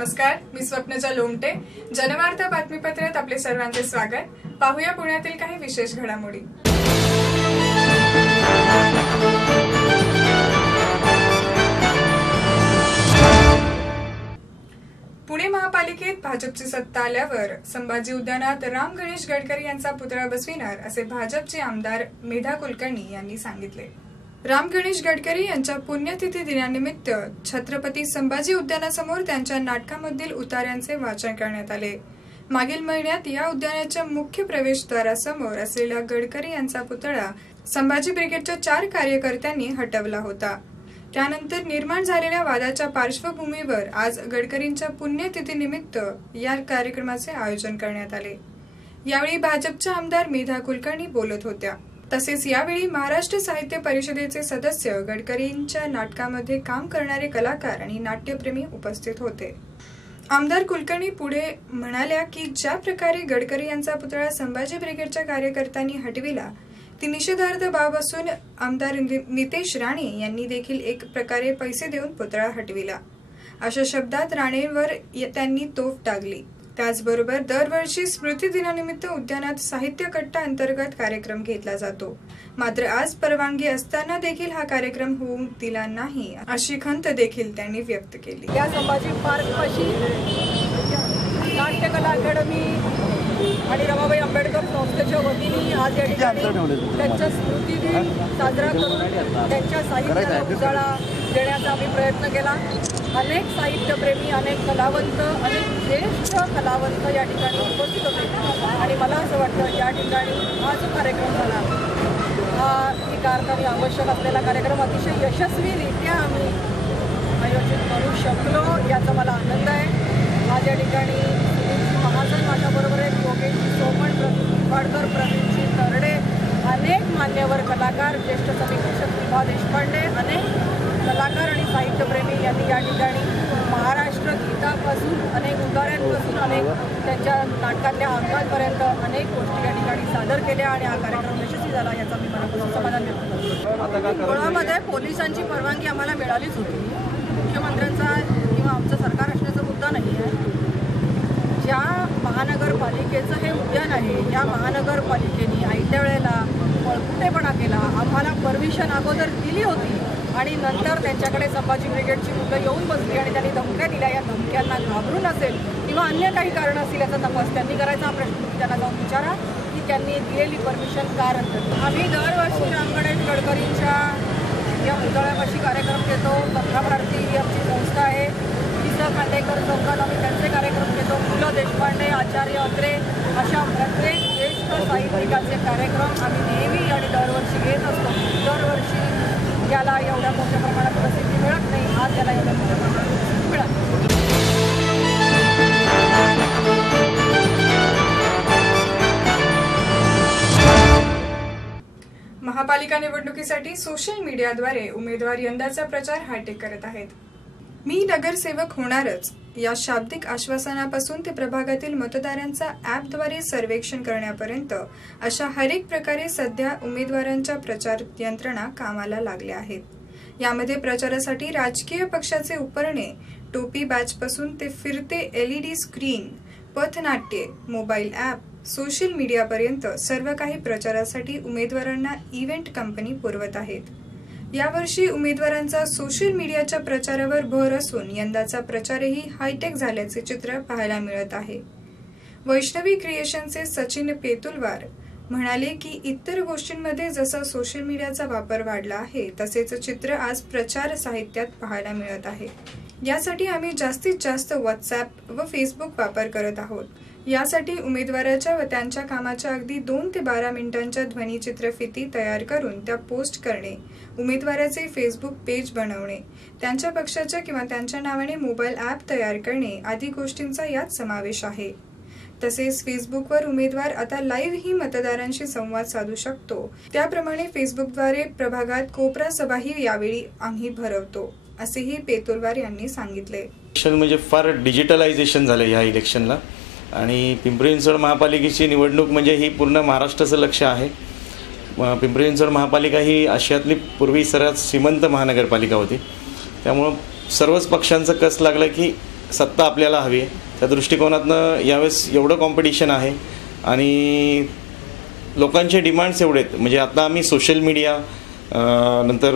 नमस्कार, मी स्वप्नजा लोमटे. जनवार्ता बातमीपत्रात आपले सर्वांचे स्वागत. पाहूया पुण्यातील काही विशेष घडामोडी. पुणे महापालिकेत भाजपची सत्ता आल्यावर संभाजी उद्यानात राम गणेश गडकरी यांचा पुतळा बसविणार असे भाजपचे आमदार मेधा कुलकर्णी यांनी सांगितले. राम गणेश गडकरी यांच्या पुण्यतिथी दिनानिमित्त छत्रपती संभाजी उद्यानासमोर त्यांच्या नाटकामधील उतार्यांचे वाचन करण्यात आले. मागील महिन्यात या उद्यानाच्या मुख्य प्रवेशद्वारासमोर असलेला गडकरी यांचा पुतळा संभाजी ब्रिगेडच्या 4 कार्यकर्त्यांनी हटवला होता. त्यानंतर निर्माण झालेल्या वादाच्या पार्श्वभूमीवर आज गडकरींच्या पुण्यतिथीनिमित्त या कार्यक्रमाचे आयोजन करण्यात आले. यावेळी भाजपच्या आमदार मेधा कुलकर्णी बोलत होत्या. तसेच यावेळी महाराष्ट्र साहित्य परिषदेचे सदस्य, गडकरींच्या नाटकामध्ये काम करणारे कलाकार आणि नाट्यप्रेमी उपस्थित होते. आमदार कुलकर्णी पुढे म्हणाल्या की ज्या प्रकारे गडकरी यांचा पुतळा संभाजी ब्रिगेडच्या कार्यकर्त्यांनी हटविला ती निषेधार्ह बाब असून आमदार नितेश राणे यांनी देखील एक प्रकारे पैसे देऊन पुतळा हटविला, अशा शब्दात राणेंवर त्यांनी तोफ टाकली. त्याचबरोबर दरवर्षी स्मृती दिनानिमित्त उद्यानात साहित्य कट्टा अंतर्गत कार्यक्रम घेतला जातो, मात्र आज परवानगी असताना देखील हा कार्यक्रम होऊ दिला नाही, अशी खंत देखील त्यांनी व्यक्त केली. या संभाजी पार्कपाशी नाट्यकला अकादमी आणि रमाबाई आंबेडकर संस्थेच्या वतीने आज या ठिकाणी त्यांच्या स्मृती दिन साजरा करून त्यांच्या साहित्याला उजाळा देण्याचा आम्ही प्रयत्न केला. अनेक साहित्यप्रेमी, अनेक कलावंत, अनेक ज्येष्ठ कलावंत या ठिकाणी उपस्थित होते आणि मला असं वाटतं या ठिकाणी हा जो कार्यक्रम झाला हा एका अर्थाने आवश्यक असलेला कार्यक्रम अतिशय यशस्वीरित्या आम्ही आयोजित करू शकलो याचा मला आनंद आहे. आज या ठिकाणी महाजन माझ्याबरोबर आहे, योगेश सोमण, फाडकर, प्रवीणजी तरडे, अनेक मान्यवर कलाकार, ज्येष्ठ समीक्षक विभा देशपांडे, अनेक कलाकार आणि साहित्यप्रेमी यांनी या ठिकाणी महाराष्ट्र गीतापासून अनेक उतार्यांपासून अनेक त्यांच्या नाटकातल्या अंकांपर्यंत अनेक गोष्टी या ठिकाणी सादर केल्या आणि हा कार्यक्रम यशस्वी झाला याचा मी मनापासून समाधान व्यक्त करतो. गोळामध्ये पोलिसांची परवानगी आम्हाला मिळालीच होती. मुख्यमंत्र्यांचा किंवा आमचं सरकार असण्याचा मुद्दा नाही आहे. ज्या महानगरपालिकेचं हे उद्यान आहे या महानगरपालिकेने आयत्या वेळेला पळकुटेपणा केला. आम्हाला परमिशन अगोदर दिली होती आणि नंतर त्यांच्याकडे संभाजी ब्रिगेडची मुलं येऊन बसली आणि त्यांनी धमक्या दिल्या. या धमक्यांना घाबरून असेल किंवा अन्य काही कारण असतील याचा तपास त्यांनी करायचा. हा प्रश्न त्यांना जाऊन विचारा की त्यांनी दिलेली परमिशन का रद्द केली. आम्ही दरवर्षी राम गणेश गडकरींच्या या पुतळ्यापाशी कार्यक्रम घेतो. कथाभारती ही आमची संस्था आहे. खांडेकर चौकात आम्ही त्यांचे कार्यक्रम घेतो. पु ल देशपांडे, आचार्य अत्रे अशा प्रत्येक ज्येष्ठ साहित्यिकांचे कार्यक्रम आम्ही नेहमी आणि दरवर्षी घेत असतो. दरवर्षी याला एवढ्या मोठ्या प्रमाणात प्रसिद्धी मिळत नाही. आज याला एवढ्या मोठ्या प्रमाणात प्रसिद्धी मिळाली. महापालिका निवडणुकीसाठी सोशल मीडियाद्वारे उमेदवार यंदाचा प्रचार हायटेक करत आहेत. मी नगरसेवक होणारच या शाब्दिक आश्वासनापासून ते प्रभागातील मतदारांचा ॲपद्वारे सर्वेक्षण करण्यापर्यंत अशा हरेक प्रकारे सध्या उमेदवारांच्या प्रचार यंत्रणा कामाला लागल्या आहेत. यामध्ये प्रचारासाठी राजकीय पक्षाचे उपकरणे, टोपी बॅचपासून ते फिरते LED स्क्रीन, पथनाट्ये, मोबाईल ॲप, सोशल मीडियापर्यंत सर्व काही प्रचारासाठी उमेदवारांना इव्हेंट कंपनी पुरवत आहेत. यावर्षी उमेदवारांचा सोशल मीडियाच्या प्रचारावर भर असून यंदाचा प्रचारही हायटेक झाल्याचे चित्र पाहायला मिळत आहे. वैष्णवी क्रिएशनचे सचिन पेतुलवार म्हणाले की इतर गोष्टींमध्ये जसा सोशल मीडियाचा वापर वाढला आहे तसेच चित्र आज प्रचार साहित्यात पाहायला मिळत आहे. यासाठी आम्ही जास्तीत जास्त व्हॉट्सॲप व फेसबुक वापर करत आहोत. यासाठी उमेदवाराच्या व त्यांच्या कामाच्या अगदी 2 ते 12 मिनिटांच्या ध्वनिचित्रफिती तयार करून त्या पोस्ट करणे, उमेदवाराचे फेसबुक पेज बनवणे, त्यांच्या पक्षाच्या किंवा त्यांच्या नावाने मोबाईल ॲप तयार करणे आदी गोष्टींचा यात समावेश आहे. तसेच फेसबुकवर उमेदवार आता लाईव्ह ही मतदारांशी संवाद साधू शकतो. त्याप्रमाणे फेसबुकद्वारे प्रभागात कोपरा सभाही यावेळी आम्ही भरवतो, असेही पेतुलवार यांनी सांगितले. म्हणजे फार डिजिटलायझेशन झालं या इलेक्शनला आणि पिंपरी चिंचवड महापालिकेची निवडणूक म्हणजे ही पूर्ण महाराष्ट्राचं लक्ष आहे. पिंपरी चिंचवड महापालिका ही आशियातली पूर्वी सर्वात श्रीमंत महानगरपालिका होती. त्यामुळं सर्वच पक्षांचं कस लागलं की सत्ता आपल्याला हवी आहे. त्या दृष्टिकोनातनं यावेळेस एवढं कॉम्पिटिशन आहे आणि लोकांचे डिमांड्स एवढे आहेत. म्हणजे आता आम्ही सोशल मीडिया, नंतर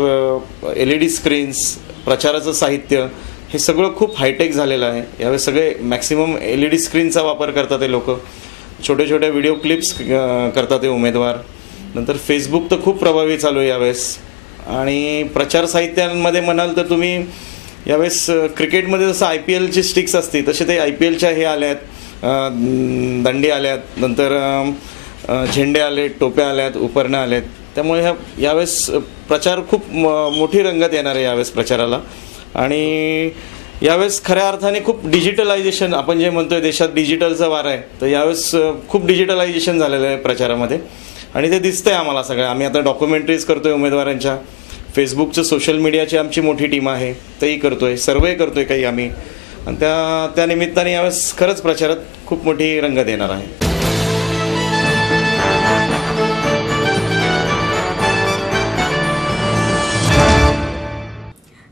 LED स्क्रीन्स, प्रचाराचं साहित्य, हे सगळं खूप हायटेक झालेलं आहे. यावेळेस सगळे मॅक्सिमम LED स्क्रीनचा वापर करतात ते लोक. छोटे छोटे व्हिडिओ क्लिप्स करतात ते उमेदवार. नंतर फेसबुक तर खूप प्रभावी चालू आहे यावेळेस. आणि प्रचार साहित्यांमध्ये म्हणाल तर तुम्ही यावेळेस क्रिकेटमध्ये जसं IPLची स्टिक्स असते तसे ते IPLच्या हे आल्यात, दंडी आल्यात, नंतर झेंडे आले, टोप्या आल्यात, उपरणं आल्यात. त्यामुळे यावेळेस प्रचार खूप मोठी रंगत येणार आहे यावेळेस प्रचाराला. आणि यावेळेस खऱ्या अर्थाने खूप डिजिटलायझेशन, आपण जे म्हणतोय देशात डिजिटलचा वार आहे, तर यावेळेस खूप डिजिटलायझेशन झालेलं आहे प्रचारामध्ये आणि ते दिसतंय आम्हाला सगळं. आम्ही आता डॉक्युमेंटरीज करतोय उमेदवारांच्या, फेसबुकचं सोशल मीडियाची आमची मोठी टीम आहे, तेही करतोय, सर्वे करतोय काही आम्ही. आणि त्या निमित्ताने यावेळेस खरंच प्रचारात खूप मोठी रंगत येणार आहे.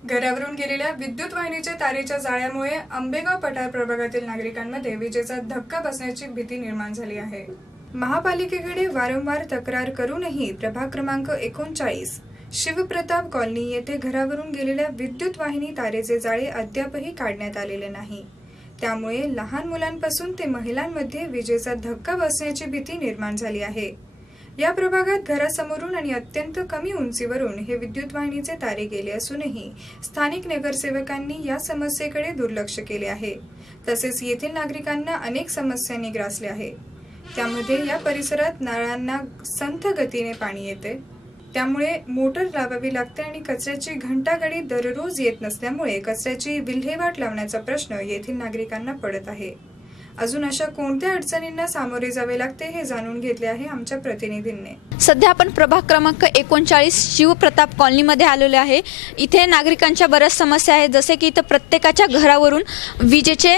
घरावरून गेलेल्या विद्युत वाहिनीच्या तारेच्या जाळ्यामुळे आंबेगाव पठार प्रभागातील नागरिकांमध्ये विजेचा धक्का बसण्याची भीती निर्माण झाली आहे. महापालिकेकडे वारंवार तक्रार करूनही प्रभाग क्रमांक 39 शिवप्रताप कॉलनी येथे घरावरून गेलेल्या विद्युत वाहिनी तारेचे जाळे अद्यापही काढण्यात आलेले नाही. त्यामुळे लहान मुलांपासून ते महिलांमध्ये विजेचा धक्का बसण्याची भीती निर्माण झाली आहे. या प्रभागात घरासमोरून आणि अत्यंत कमी उंचीवरून हे विद्युत वाहिनीचे तारे गेले असूनही स्थानिक नगरसेवकांनी या समस्येकडे दुर्लक्ष केले आहे. तसेच येथील नागरिकांना अनेक समस्यांनी ग्रासले आहे. त्यामध्ये या परिसरात नळांना संथ गतीने पाणी येते, त्यामुळे मोटर लावावी लागते आणि कचऱ्याची घंटागाडी दररोज येत नसल्यामुळे कचऱ्याची विल्हेवाट लावण्याचा प्रश्न येथील नागरिकांना पडत आहे. अजून अशा कोणत्या अडचणींना सामोरे जावे लागते हे जाणून घेतले आहे आमच्या प्रतिनिधींनी. सध्या आपण प्रभाग क्रमांक 39 शिवप्रताप कॉलनीमध्ये आलेलो आहे. इथे नागरिकांच्या बऱ्याच समस्या आहेत, जसे की इथं प्रत्येकाच्या घरावरून विजेचे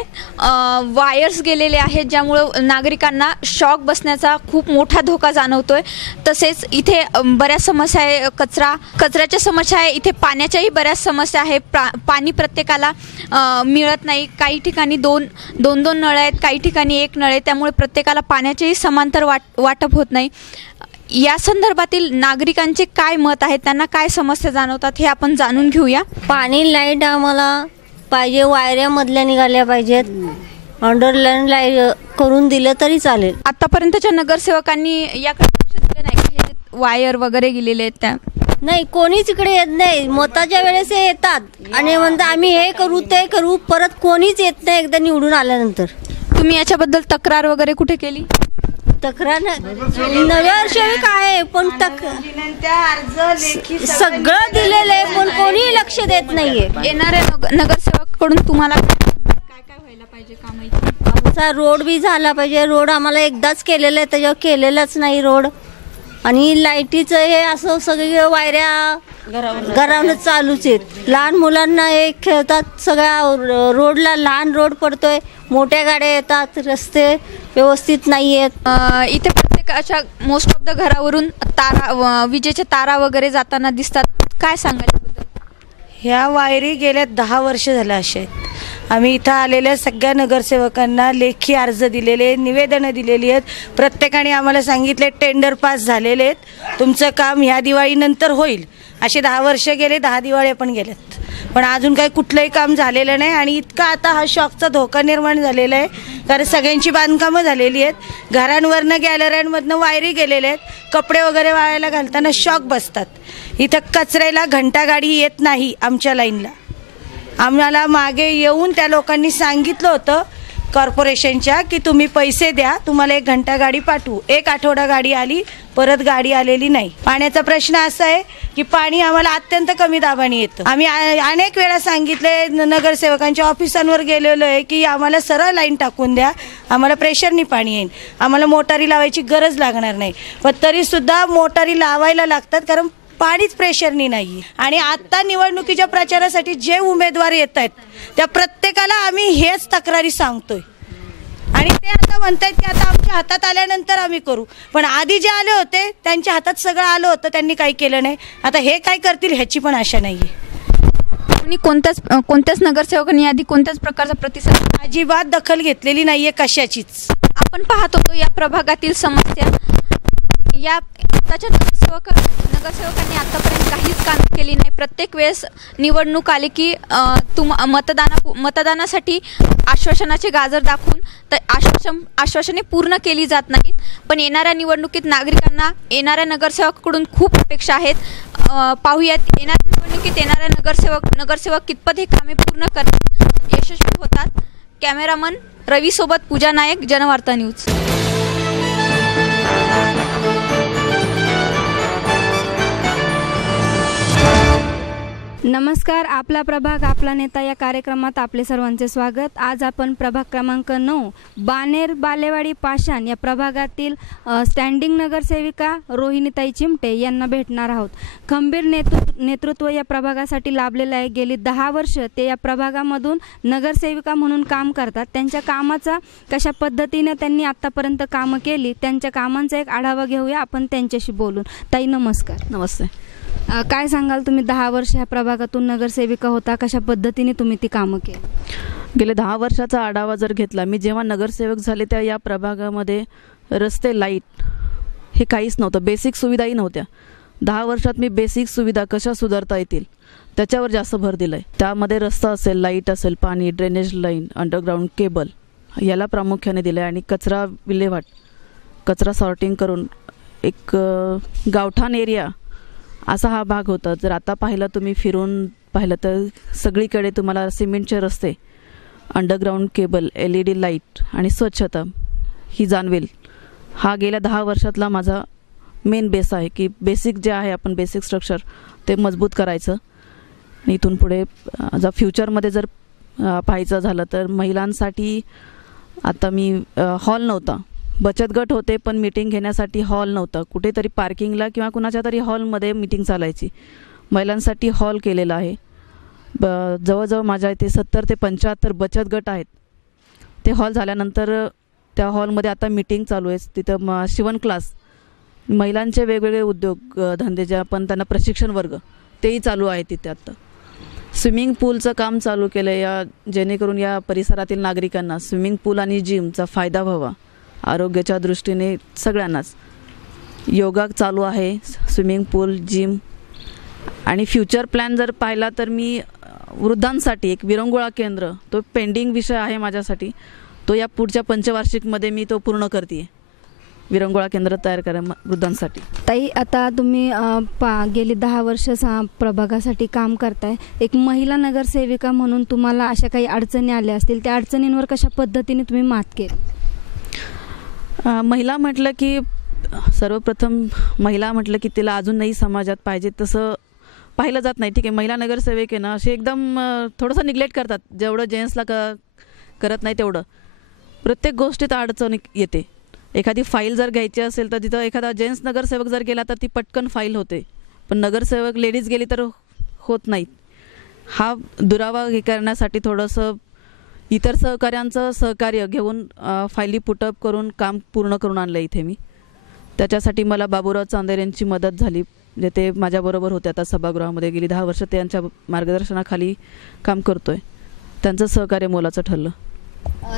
वायर्स गेलेले आहेत, ज्यामुळे नागरिकांना शॉक बसण्याचा खूप मोठा धोका जाणवतोय. तसेच इथे बऱ्याच समस्या आहे, कचऱ्याच्या समस्या आहे, इथे पाण्याच्याही बऱ्याच समस्या आहे. पाणी प्रत्येकाला मिळत नाही. काही ठिकाणी दोन नळ आहेत, काही ठिकाणी एक नळ आहे, त्यामुळे प्रत्येकाला पाण्याचेही समांतर वाटप होत नाही. या संदर्भातील नागरिकांचे काय मत आहे, त्यांना काय समस्या जाणवतात हे आपण जाणून घेऊया. पाणी लाईट आम्हाला पाहिजे, वायऱ्या मधल्या निघाल्या पाहिजेत, अंडरलाईन लाईट करून दिलं तरी चालेल. आतापर्यंतच्या नगरसेवकांनी याकडे लक्ष दिलं नाही का? हे जे वायर वगैरे गेलेले आहेत त्या नाही, कोणीच इकडे येत नाही. मताच्या वेळेस येतात आणि म्हणतात आम्ही हे करू ते करू, परत कोणीच येत नाही एकदा निवडून आल्यानंतर. तुम्ही याच्याबद्दल तक्रार वगैरे कुठे केली? तक्रार नगरसेवक आहे पण सगळं दिलेलं आहे पण कोणीही लक्ष देत नाहीये. येणाऱ्या नगरसेवकाकडून तुम्हाला काय व्हायला पाहिजे काम? आमचा रोड बी झाला पाहिजे. रोड आम्हाला एकदाच केलेला आहे, त्याच्यावर केलेलाच नाही रोड. आणि लाईटीचं हे असं सगळे वायऱ्या घरावरून चालूच आहेत. लहान मुलांना हे खेळतात, सगळ्या रोडला लहान रोड पडतोय, मोठ्या गाड्या येतात, रस्ते व्यवस्थित नाही आहेत. इथे प्रत्येकाच्या मोस्ट ऑफ द घरावरून विजेच्या तारा वगैरे जाताना दिसतात. काय सांगाल? ह्या वायरी गेल्या 10 वर्ष झाल्या अशा आहेत. आम्ही इथं आलेल्या सगळ्या नगरसेवकांना लेखी अर्ज दिलेले, निवेदनं दिलेली आहेत. प्रत्येकाने आम्हाला सांगितले टेंडर पास झालेले आहेत, तुमचं काम ह्या दिवाळीनंतर होईल. असे 10 वर्ष गेले, 10 दिवाळ्या पण गेल्यात, पण अजून काही कुठलंही काम झालेलं नाही. आणि इतका आता हा शॉकचा धोका निर्माण झालेला आहे, कारण सगळ्यांची बांधकामं झालेली आहेत. घरांवरनं गॅलऱ्यांमधनं वायरी गेलेल्या आहेत. कपडे वगैरे वाळायला घालताना शॉक बसतात. इथं कचऱ्याला घंटागाडी येत नाही आमच्या लाईनला. आम्हाला मागे येऊन त्या लोकांनी सांगितलं होतं कॉर्पोरेशनच्या की तुम्ही पैसे द्या, तुम्हाला 1 घंटा गाडी पाठवू. 1 आठवडा गाडी आली, परत गाडी आलेली नाही. पाण्याचा प्रश्न असा आहे की पाणी आम्हाला अत्यंत कमी दाबाने येतं. आम्ही अनेक वेळा सांगितले, नगरसेवकांच्या ऑफिसांवर गेलेलो आहे की आम्हाला सरळ लाईन टाकून द्या, आम्हाला प्रेशरनी पाणी येईल, आम्हाला मोटारी लावायची गरज लागणार नाही. पण तरीसुद्धा मोटारी लावायला लागतात, कारण पाणीच प्रेशरनी नाही. आणि आता निवडणुकीच्या प्रचारासाठी जे उमेदवार येत आहेत त्या प्रत्येकाला आम्ही हेच तक्रारी सांगतोय. आणि ते आता म्हणतात की आता आमच्या हातात आल्यानंतर आम्ही करू. पण आधी जे आले होते त्यांच्या हातात सगळं आलं होतं, त्यांनी काही केलं नाही. आता हे काय करतील ह्याची पण आशा नाही आहे. तुम्ही कोणत्याच नगरसेवकांनी आधी कोणत्याच प्रकारचा प्रतिसाद अजिबात दखल घेतलेली नाहीये कशाचीच. आपण पाहत होतो या प्रभागातील समस्या, या आताच्या नगरसेवकांनी आतापर्यंत काहीच काम केली नाही. प्रत्येक वेळेस निवडणूक आली की मतदानासाठी आश्वासनाचे गाजर दाखवून तर आश्वासने पूर्ण केली जात नाहीत. पण येणाऱ्या निवडणुकीत नागरिकांना येणाऱ्या नगरसेवकाकडून खूप अपेक्षा आहेत. पाहूयात येणाऱ्या निवडणुकीत येणाऱ्या नगरसेवक कितपत हे कामे पूर्ण करण्यात यशस्वी होतात. कॅमेरामन रवी सोबत पूजा नायक, जनवार्ता न्यूज. नमस्कार, आपला प्रभाग आपला नेता या कार्यक्रमात आपले सर्वांचे स्वागत. आज आपण प्रभाग क्रमांक 9 बाणेर बालेवाडी पाषाण या प्रभागातील स्टँडिंग नगरसेविका रोहिणीताई चिमटे यांना भेटणार आहोत. खंबीर नेतृत्व या प्रभागासाठी लाभलेलं आहे. गेली 10 वर्ष ते या प्रभागामधून नगरसेविका म्हणून काम करतात. त्यांच्या कामाचा कशा पद्धतीने त्यांनी आतापर्यंत कामं केली, त्यांच्या कामांचा एक आढावा घेऊया आपण त्यांच्याशी बोलून. ताई नमस्कार. नमस्ते. काय सांगाल, तुम्ही 10 वर्ष ह्या प्रभागातून नगरसेविका होता, कशा पद्धतीने तुम्ही ती कामं केली? गेले 10 वर्षाचा आढावा जर घेतला, मी जेव्हा नगरसेवक झाले त्या या प्रभागामध्ये रस्ते, लाईट हे काहीच नव्हतं, बेसिक सुविधाही नव्हत्या. 10 वर्षात मी बेसिक सुविधा कशा सुधारता येतील त्याच्यावर जास्त भर दिला आहे. त्यामध्ये रस्ता असेल, लाईट असेल, पाणी, ड्रेनेज लाईन, अंडरग्राऊंड केबल याला प्रामुख्याने दिलं आहे. आणि कचरा विल्हेवाट, कचरा सॉर्टिंग करून एक गावठाण एरिया असा हा भाग होता. जर आता पाहिलं, तुम्ही फिरून पाहिलं तर सगळीकडे तुम्हाला सिमेंटचे रस्ते, अंडरग्राऊंड केबल, LED लाईट आणि स्वच्छता ही जाणवेल. हा गेल्या 10 वर्षातला माझा मेन बेस आहे की बेसिक जे आहे आपण बेसिक स्ट्रक्चर ते मजबूत करायचं. आणि इथून पुढे जर फ्युचरमध्ये जर पाहायचं झालं तर महिलांसाठी आता मी हॉल नव्हता, बचत गट होते पण मीटिंग घेण्यासाठी हॉल नव्हता. कुठेतरी पार्किंगला किंवा कुणाच्या तरी हॉलमध्ये मीटिंग चालायची. महिलांसाठी हॉल केलेला आहे. जवळजवळ माझ्या इथे 70 ते 75 बचत गट आहेत. ते हॉल झाल्यानंतर त्या हॉलमध्ये आता मीटिंग चालू आहे. तिथं शिवण क्लास, महिलांचे वेगवेगळे उद्योग धंदे जे आपण त्यांना प्रशिक्षण वर्ग तेही चालू आहे तिथे. आता स्विमिंग पूलचं काम चालू केलं आहे जेणेकरून या परिसरातील नागरिकांना स्विमिंग पूल आणि जिमचा फायदा व्हावा. आरोग्याच्या दृष्टीने सगळ्यांनाच योगा चालू आहे, स्विमिंग पूल, जिम. आणि फ्युचर प्लॅन जर पाहिला तर मी वृद्धांसाठी एक विरंगुळा केंद्र, तो पेंडिंग विषय आहे माझ्यासाठी, तो या पुढच्या पंचवार्षिकमध्ये मी तो पूर्ण करते. विरंगुळा केंद्र तयार करा वृद्धांसाठी. ताई, आता तुम्ही गेली 10 वर्ष प्रभागासाठी काम करताय. एक महिला नगरसेविका म्हणून तुम्हाला अशा काही अडचणी आल्या असतील, त्या अडचणींवर कशा पद्धतीने तुम्ही मात केली? महिला म्हटलं की सर्वप्रथम महिला म्हटलं की तिला अजूनही समाजात पाहिजे तसं पाहिलं जात नाही. ठीक आहे, महिला नगरसेवक आहे ना, असे एकदम थोडंसं निग्लेक्ट करतात. जेवढं जेंट्सला करत नाही तेवढं प्रत्येक गोष्टीत अडचण येते. एखादी फाईल जर घ्यायची असेल तर तिथं एखादा जेंट्स नगरसेवक जर गेला तर ती पटकन फाईल होते, पण नगरसेवक लेडीज गेली तर होत नाहीत. हा दुरावा हे करण्यासाठी थोडंसं इतर सहकाऱ्यांचं सहकार्य घेऊन फायली पुटअप करून काम पूर्ण करून आणलं इथे मी. त्याच्यासाठी मला बाबूराव चांदेर यांची मदत झाली, म्हणजे ते माझ्याबरोबर होते आता सभागृहामध्ये. गेली 10 वर्ष त्यांच्या मार्गदर्शनाखाली काम करतोय. त्यांचं सहकार्य मोलाचं ठरलं.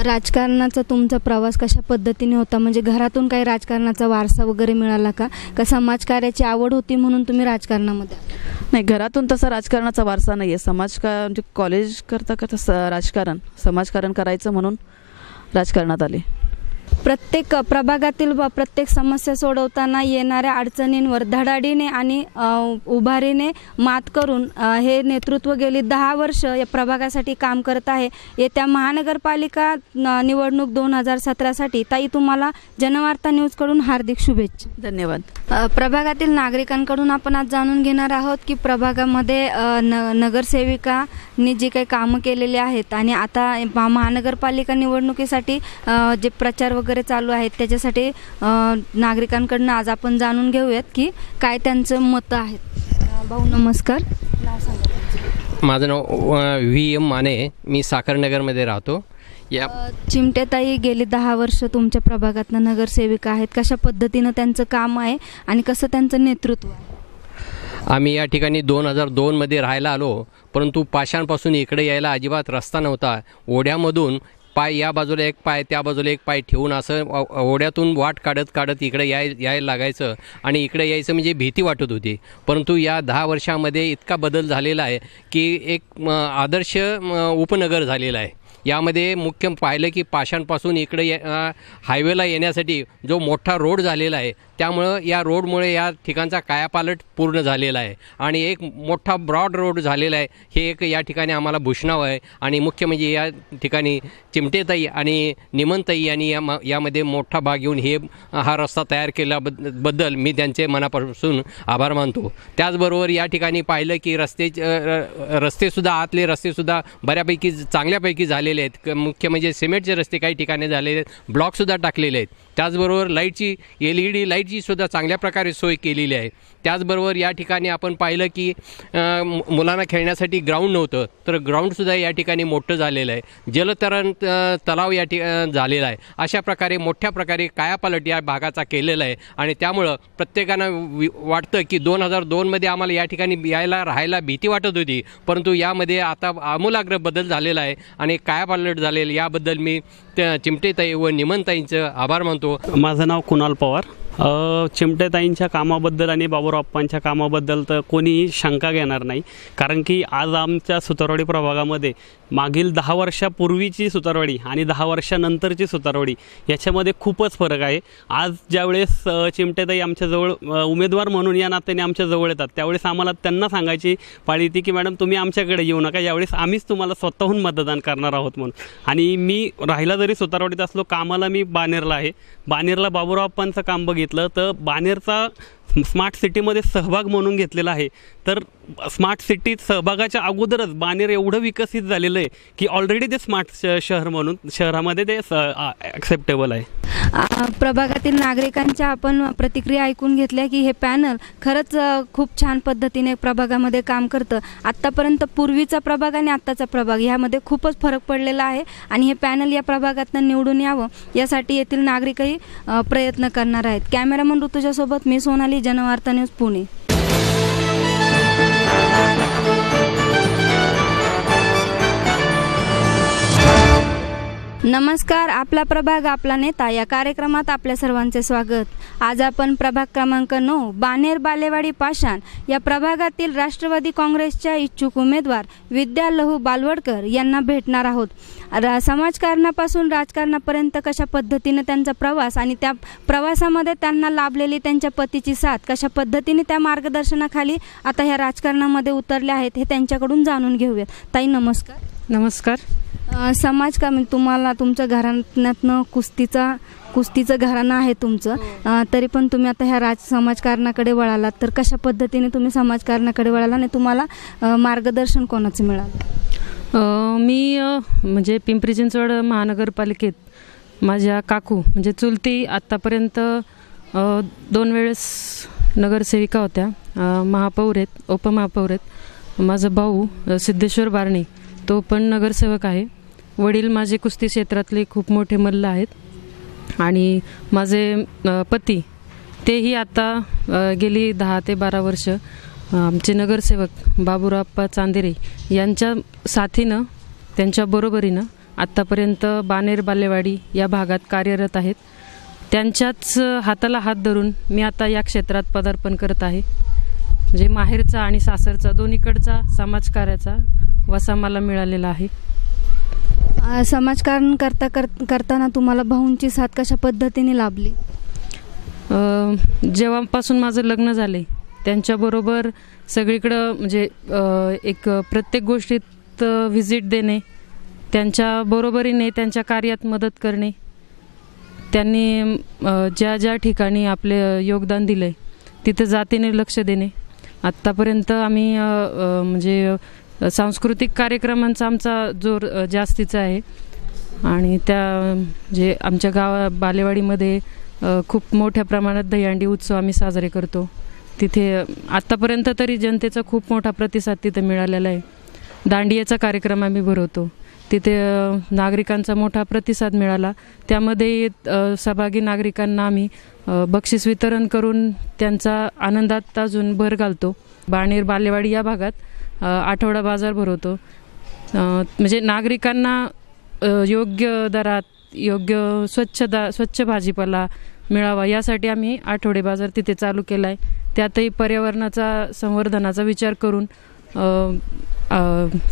राजकारणाचा तुमचा प्रवास कशा पद्धतीने होता? म्हणजे घरातून काही राजकारणाचा वारसा वगैरे मिळाला का समाजकार्याची आवड होती म्हणून तुम्ही राजकारणामध्ये? नाही, घरातून तसा राजकारणाचा वारसा नाही आहे. म्हणजे कॉलेज करता राजकारण, समाजकारण करायचं म्हणून राजकारणात आले. प्रत्येक प्रभागातील प्रत्येक समस्या सोडवताना येणाऱ्या अडचणींवर धडाडीने आणि उभारीने मात करून हे नेतृत्व गेली 10 वर्ष या प्रभागासाठी काम करत आहे. येत्या महानगरपालिका निवडणूक 2017साठी ताई तुम्हाला जनवार्ता न्यूजकडून हार्दिक शुभेच्छा. धन्यवाद. प्रभागातील नागरिकांकडून आपण आज जाणून घेणार आहोत की प्रभागामध्ये नगरसेविकांनी जी काही कामं केलेली आहेत आणि आता महानगरपालिका निवडणुकीसाठी जे प्रचार वगैरे चालू आहेत त्याच्यासाठी नागरिकांकडून आज आपण जाणून घेऊयात की काय त्यांचं मतं आहेत. भाऊ नमस्कार, नाव सांगा. माझं नाव VM माने, मी साखरनगरमध्ये राहतो. या चिमटेताई गेली 10 वर्ष तुमच्या प्रभागातनं नगरसेविका आहेत. कशा पद्धतीनं त्यांचं काम आहे आणि कसं त्यांचं नेतृत्व आहे? आम्ही या ठिकाणी 2002मध्ये राहायला आलो, परंतु पाषाणपासून इकडे यायला अजिबात रस्ता नव्हता. ओढ्यामधून पाय या बाजूला एक पाय त्या बाजूला एक पाय ठेवून असं ओढ्यातून वाट काढत काढत इकडे यायला लागायचं आणि इकडे यायचं म्हणजे भीती वाटत होती. परंतु या 10 वर्षामध्ये इतका बदल झालेला आहे की एक आदर्श उपनगर झालेला आहे. यामध्ये मुख्य पाहिलं की पाषाणपासून इकडे हायवेला येण्यासाठी जो मोठा रोड झालेला आहे, त्यामुळं या रोडमुळे या ठिकाणचा कायापालट पूर्ण झालेला आहे आणि एक मोठा ब्रॉड रोड झालेला आहे. हे एक या ठिकाणी आम्हाला भूषणाव आहे. आणि मुख्य म्हणजे या ठिकाणी चिमटेताई आणि निमनताई यांनी यामध्ये मोठा भाग घेऊन हा रस्ता तयार केल्याबद्दल मी त्यांचे मनापासून आभार मानतो. त्याचबरोबर या ठिकाणी पाहिलं की रस्तेसुद्धा आतले रस्तेसुद्धा बऱ्यापैकी चांगल्यापैकी झालेले आहेत. मुख्य म्हणजे सिमेंटचे रस्ते काही ठिकाणी झालेले आहेत, ब्लॉकसुद्धा टाकलेले आहेत. त्याचबरोबर लाईटची LED लाईटची सुद्धा चांगल्या प्रकारे सोय केलेली आहे. त्याचबरोबर या ठिकाणी आपण पाहिलं की मुलांना खेळण्यासाठी ग्राउंड नव्हतं, तर ग्राउंडसुद्धा या ठिकाणी मोठं झालेलं आहे. जलतरण तलाव या ठिकाणी झालेला आहे. अशा प्रकारे मोठ्या प्रकारे कायापालट या भागाचा केलेला आहे आणि त्यामुळं प्रत्येकांना वाटतं की 2002मध्ये आम्हाला या ठिकाणी राहायला भीती वाटत होती, परंतु यामध्ये आता आमूलाग्र बदल झालेला आहे आणि कायापालट झालेलं. याबद्दल मी चिमटेताई व निमनताईंचं आभार मानतो. माझं नाव कुणाल पवार. चिमटेताईंच्या कामाबद्दल आणि बाबूराव अप्पांच्या कामाबद्दल तर कोणीही शंका घेणार नाही, कारण की आज आमच्या सुतारवाडी प्रभागामध्ये मागील 10 वर्षापूर्वीची सुतारवाडी आणि 10 वर्षानंतरची सुतारवाडी याच्यामध्ये खूपच फरक आहे. आज ज्यावेळेस चिमटेताई आमच्याजवळ उमेदवार म्हणून या नात्याने आमच्याजवळ येतात, त्यावेळेस आम्हाला त्यांना सांगायची पाळी येते की मॅडम तुम्ही आमच्याकडे येऊ नका, यावेळेस आम्हीच तुम्हाला स्वतःहून मतदान करणार आहोत म्हणून. आणि मी राहिला जरी सुतारवाडीत असलो, कामाला मी बानेरला आहे. बानेरला बाबूराव अप्पांचं काम बघितलं तर बानेरचा स्मार्ट सिटीमध्ये सहभाग म्हणून घेतलेला आहे. तर स्मार्ट सिटीत सहभागाच्या अगोदरच बानेर एवढं विकसित झालेलं आहे की ऑलरेडी ते स्मार्ट शहर म्हणून शहरामध्ये ते ॲक्सेप्टेबल आहे. प्रभागातील नागरिकांच्या आपण प्रतिक्रिया ऐकून घेतल्या की हे पॅनल खरंच खूप छान पद्धतीने प्रभागामध्ये काम करतं. आत्तापर्यंत पूर्वीचा प्रभाग आणि आत्ताचा प्रभाग ह्यामध्ये खूपच फरक पडलेला आहे आणि हे पॅनल या प्रभागातनं निवडून यावं यासाठी येथील नागरिकही प्रयत्न करणार आहेत. कॅमेरामन ऋतुजासोबत मी सोनाली, जनवार्ता न्यूज, पुणे. नमस्कार, आपला प्रभाग आपला नेता या कार्यक्रमात आपल्या सर्वांचे स्वागत. आज आपण प्रभाग क्रमांक 9 बानेर बालेवाडी पाषाण या प्रभागातील राष्ट्रवादी काँग्रेसच्या इच्छुक उमेदवार विद्या लहू बालवडकर यांना भेटणार आहोत. समाजकारणापासून राजकारणापर्यंत कशा पद्धतीने त्यांचा प्रवास आणि त्या प्रवासामध्ये त्यांना लाभलेली त्यांच्या पतीची साथ कशा पद्धतीने त्या मार्गदर्शनाखाली आता ह्या राजकारणामध्ये उतरले आहेत हे त्यांच्याकडून जाणून घेऊयात. ताई नमस्कार. नमस्कार. समाजकारण तुम्हाला तुमच्या घराण्यातनं कुस्तीचं घराणं आहे तुमचं, तरी पण तुम्ही आता ह्या समाजकारणाकडे वळालात, तर कशा पद्धतीने तुम्ही समाजकारणाकडे वळाला आणि तुम्हाला मार्गदर्शन कोणाचं मिळालं? मी म्हणजे पिंपरी चिंचवड महानगरपालिकेत माझ्या काकू म्हणजे चुलती आत्तापर्यंत 2 वेळेस नगरसेविका होत्या, महापौर आहेत, उपमहापौर आहेत. माझा भाऊ सिद्धेश्वर बारणे तो पण नगरसेवक आहे. वडील माझे कुस्ती क्षेत्रातले खूप मोठे मल्ल आहेत आणि माझे पती तेही आता गेली 10 ते 12 वर्ष आमचे नगरसेवक बाबूराव चांदेरे यांच्या साथीनं त्यांच्या बरोबरीनं आत्तापर्यंत बानेर बालेवाडी या भागात कार्यरत आहेत. त्यांच्याच हाताला हात धरून मी आता या क्षेत्रात पदार्पण करत आहे. म्हणजे माहेरचा आणि सासरचा दोन्हीकडचा समाजकार्याचा वसा मला मिळालेला आहे. समाजकारण करताना तुम्हाला भाऊंची साथ कशा पद्धतीने लाभली? जेव्हापासून माझं लग्न झाले त्यांच्याबरोबर सगळीकडं म्हणजे एक प्रत्येक गोष्टीत व्हिजिट देणे, त्यांच्या बरोबरीने त्यांच्या कार्यात मदत करणे, त्यांनी ज्या ज्या ठिकाणी आपले योगदान दिले तिथं जातीने लक्ष देणे. आत्तापर्यंत आम्ही म्हणजे सांस्कृतिक कार्यक्रमांचा आमचा जोर जास्तीचा आहे आणि त्या जे आमच्या बालेवाडीमध्ये खूप मोठ्या प्रमाणात दहीहंडी उत्सव आम्ही साजरे करतो. तिथे आत्तापर्यंत तरी जनतेचा खूप मोठा प्रतिसाद तिथे मिळालेला आहे. दांडियाचा कार्यक्रम आम्ही भरवतो, तिथे नागरिकांचा मोठा प्रतिसाद मिळाला. त्यामध्ये सहभागी नागरिकांना आम्ही बक्षीस वितरण करून त्यांचा आनंदात अजून भर घालतो. बानेर बालेवाडी या भागात आठवडा बाजार भरवतो. म्हणजे नागरिकांना योग्य दरात योग्य स्वच्छ भाजीपाला मिळावा यासाठी आम्ही आठवडे बाजार तिथे चालू केला आहे. त्यातही पर्यावरणाचा संवर्धनाचा विचार करून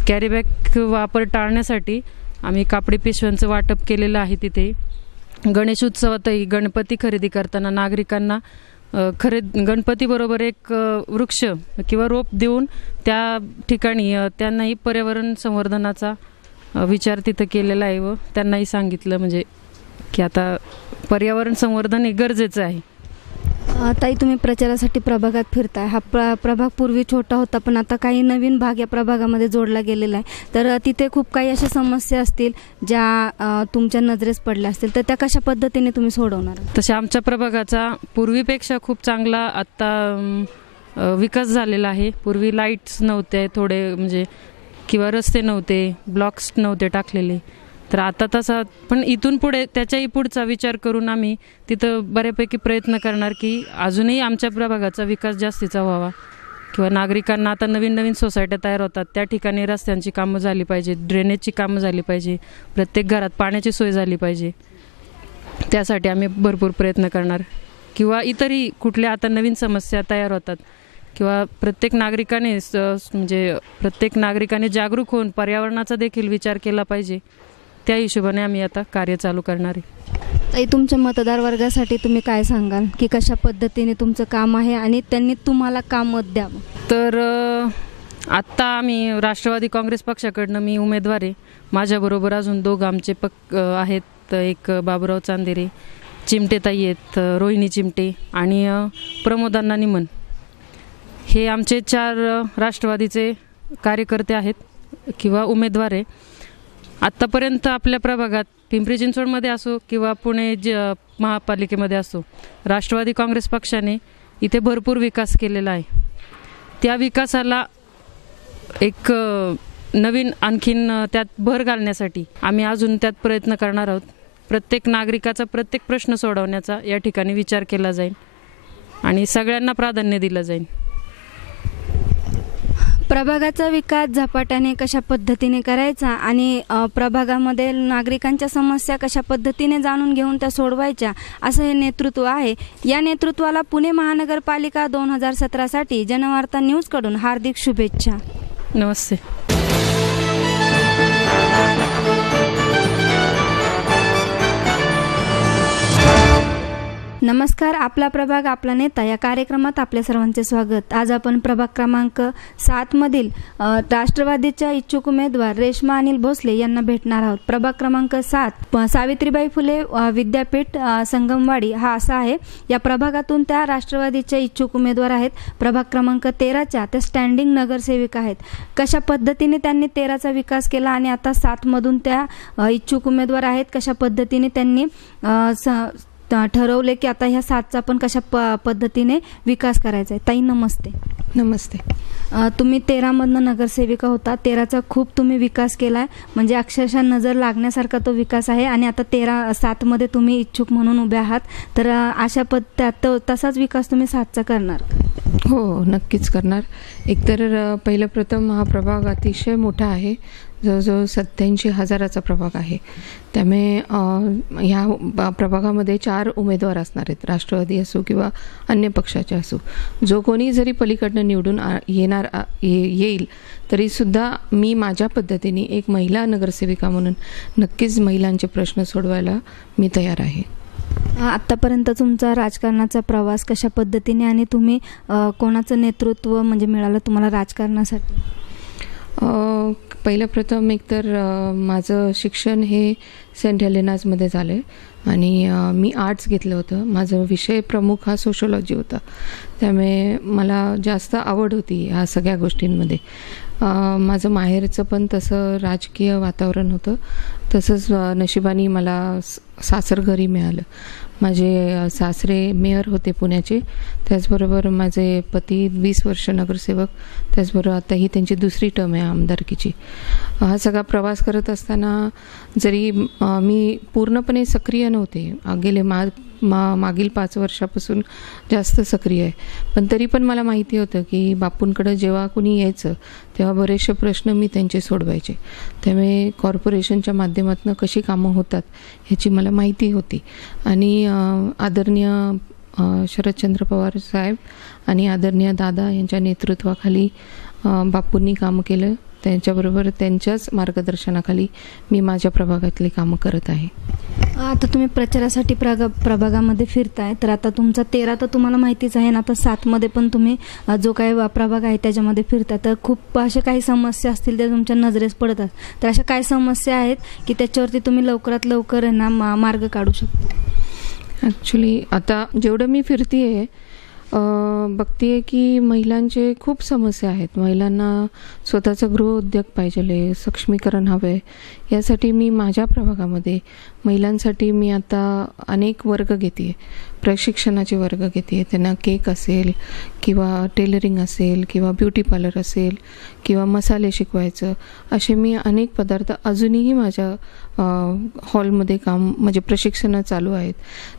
कॅरीबॅग वापर टाळण्यासाठी आम्ही कापडी पिशव्यांचं वाटप केलेलं आहे. तिथे गणेश उत्सवातही गणपती खरेदी करताना नागरिकांना गणपतीबरोबर एक वृक्ष किंवा रोप देऊन त्या ठिकाणी त्यांनाही पर्यावरण संवर्धनाचा विचार तिथं केलेला आहे व त्यांनाही सांगितलं म्हणजे की आता पर्यावरण संवर्धन हे गरजेचं आहे. ताई, तुम्ही प्रचारासाठी प्रभागात फिरताय. हा प्रभाग पूर्वी छोटा होता, पण आता काही नवीन भाग या प्रभागामध्ये जोडला गेलेला आहे. तर तिथे खूप काही अशा समस्या असतील ज्या तुमच्या नजरेस पडल्या असतील, तर त्या कशा पद्धतीने तुम्ही सोडवणार? तशा आमच्या प्रभागाचा पूर्वीपेक्षा खूप चांगला आत्ता विकास झालेला आहे. पूर्वी लाईट्स नव्हते थोडे म्हणजे किंवा रस्ते नव्हते, ब्लॉक्स नव्हते टाकलेले. तर आता तसा पण इथून पुढे त्याच्याही पुढचा विचार करून आम्ही तिथं बऱ्यापैकी प्रयत्न करणार की अजूनही आमच्या प्रभागाचा विकास जास्तीचा व्हावा किंवा नागरिकांना आता नवीन नवीन सोसायट्या तयार होतात त्या ठिकाणी रस्त्यांची कामं झाली पाहिजे, ड्रेनेजची कामं झाली पाहिजे, प्रत्येक घरात पाण्याची सोय झाली पाहिजे. त्यासाठी आम्ही भरपूर प्रयत्न करणार. किंवा इतरही कुठल्या आता नवीन समस्या तयार होतात किंवा प्रत्येक नागरिकाने जागरूक होऊन पर्यावरणाचा देखील विचार केला पाहिजे. त्या हिशोबाने आम्ही आता कार्य चालू करणार आहे. ताई, तुमच्या मतदार वर्गासाठी तुम्ही काय सांगाल की कशा पद्धतीने तुमचं काम आहे आणि त्यांनी तुम्हाला का मत द्यावं? तर आत्ता आम्ही राष्ट्रवादी काँग्रेस पक्षाकडनं मी उमेदवार आहे. माझ्याबरोबर अजून दोघं आमचे आहेत, एक बाबूराव चांदेरे, चिमटेताई आहेत, रोहिणी चिमटे आणि प्रमोदांना निमन. हे आमचे 4 राष्ट्रवादीचे कार्यकर्ते आहेत किंवा उमेदवार आहे. आत्तापर्यंत आपल्या प्रभागात पिंपरी चिंचवडमध्ये असो किंवा पुणे महापालिकेमध्ये असो राष्ट्रवादी काँग्रेस पक्षाने इथे भरपूर विकास केलेला आहे. त्या विकासाला एक नवीन आणखीन त्यात भर घालण्यासाठी आम्ही अजून त्यात प्रयत्न करणार आहोत. प्रत्येक नागरिकाचा प्रत्येक प्रश्न सोडवण्याचा या ठिकाणी विचार केला जाईल आणि सगळ्यांना प्राधान्य दिलं जाईल. प्रभागाचा विकास झपाट्याने कशा पद्धतीने करायचा आणि प्रभागामध्ये नागरिकांच्या समस्या कशा पद्धतीने जाणून घेऊन त्या सोडवायच्या असं हे नेतृत्व आहे. या नेतृत्वाला पुणे महानगरपालिका 2017साठी जनवार्ता न्यूजकडून हार्दिक शुभेच्छा. नमस्ते. नमस्कार, आपला प्रभाग आपला नेता या कार्यक्रमात आपल्या सर्वांचे स्वागत. आज आपण प्रभाग क्रमांक 7 मधील राष्ट्रवादीच्या इच्छुक उमेदवार रेश्मा अनिल भोसले यांना भेटणार आहोत. प्रभाग क्रमांक 7 सावित्रीबाई फुले विद्यापीठ संगमवाडी हा असा आहे. या प्रभागातून त्या राष्ट्रवादीच्या इच्छुक उमेदवार आहेत. प्रभाग क्रमांक 13च्या त्या स्टँडिंग नगरसेविका आहेत. कशा पद्धतीने त्यांनी 13चा विकास केला आणि आता 7 मधून त्या इच्छुक उमेदवार आहेत, कशा पद्धतीने त्यांनी ठरवले की आता ह्या 7चा पण कशा पद्धतीने विकास करायचा आहे. ताई नमस्ते. नमस्ते. तुम्ही 13मधनं नगरसेविका होता. 13चा खूप तुम्ही विकास केला आहे, म्हणजे अक्षरशः नजर लागण्यासारखा तो विकास आहे आणि आता 7मध्ये तुम्ही इच्छुक म्हणून उभे आहात. तर अशा तसाच विकास तुम्ही 7चा करणार? हो, नक्कीच करणार. एकतर पहिलं प्रथम हा प्रभाग अतिशय मोठा आहे. जवळजवळ 87,000चा प्रभाग आहे. त्यामुळे ह्या प्रभागामध्ये 4 उमेदवार असणार आहेत, राष्ट्रवादी असो किंवा अन्य पक्षाचे असो. जो कोणी जरी पलीकडनं निवडून येईल तरीसुद्धा मी माझ्या पद्धतीने एक महिला नगरसेविका म्हणून नक्कीच महिलांचे प्रश्न सोडवायला मी तयार आहे. आत्तापर्यंत तुमचा राजकारणाचा प्रवास कशा पद्धतीने आणि तुम्ही कोणाचं नेतृत्व म्हणजे मिळालं तुम्हाला राजकारणासाठी? पहिलं प्रथम एकतर माझं शिक्षण हे सेंट हेलेनाजमध्ये झालं आहे आणि मी आर्ट्स घेतलं होतं. माझं विषय प्रमुख हा सोशोलॉजी होता. त्यामुळे मला जास्त आवड होती ह्या सगळ्या गोष्टींमध्ये. माझं माहेरचं पण तसं राजकीय वातावरण होतं. तसंच नशिबाने मला सासर घरी मिळालं. माझे सासरे मेयर होते पुण्याचे, त्याचबरोबर माझे पती 20 वर्ष नगरसेवक, त्याचबरोबर आता ही त्यांची 2री टर्म आहे आमदारकीची. हा सगळा प्रवास करत असताना जरी मी पूर्णपणे सक्रिय नव्हते, गेले मागील 5 वर्षापासून जास्त सक्रिय आहे. पण तरी पण मला माहिती होतं की बापूंकडे जेव्हा कोणी यायचं तेव्हा बरेचसे प्रश्न मी त्यांचे सोडवायचे. त्यामुळे कॉर्पोरेशनच्या माध्यमातून कशी कामं होतात ह्याची मला माहिती होती. आणि आदरणीय शरदचंद्र पवार साहेब आणि आदरणीय दादा यांच्या नेतृत्वाखाली बापूंनी काम केलं. त्यांच्याबरोबर त्यांच्याच मार्गदर्शनाखाली मी माझ्या प्रभागातली कामं करत आहे. आता तुम्ही प्रचारासाठी प्रभागामध्ये फिरताय, तर आता तुमचा 13 तर तुम्हाला माहितीच आहे ना, आता 7मध्ये पण तुम्ही जो काही प्रभाग आहे त्याच्यामध्ये फिरताय, तर खूप अशा काही समस्या असतील त्या तुमच्या नजरेस पडतात. तर अशा काय समस्या आहेत की त्याच्यावरती तुम्ही लवकरात लवकर ना मार्ग काढू शकता? ॲक्च्युली आता जेवढं मी फिरते आहे बघते की महिलांचे खूप समस्या आहेत. महिलांना स्वतःचा गृहउद्योग पाहिजे, सक्षमीकरण हवं आहे. यासाठी मी माझ्या प्रभागामध्ये महिलांसाठी मी आता अनेक वर्ग घेते, प्रशिक्षणाचे वर्ग घेते. त्यांना केक असेल किंवा टेलरिंग असेल किंवा ब्युटी पार्लर असेल किंवा मसाले शिकवायचं, असे मी अनेक पदार्थ अजूनही माझ्या हॉलमध्ये काम म्हणजे प्रशिक्षण चालू आहेत.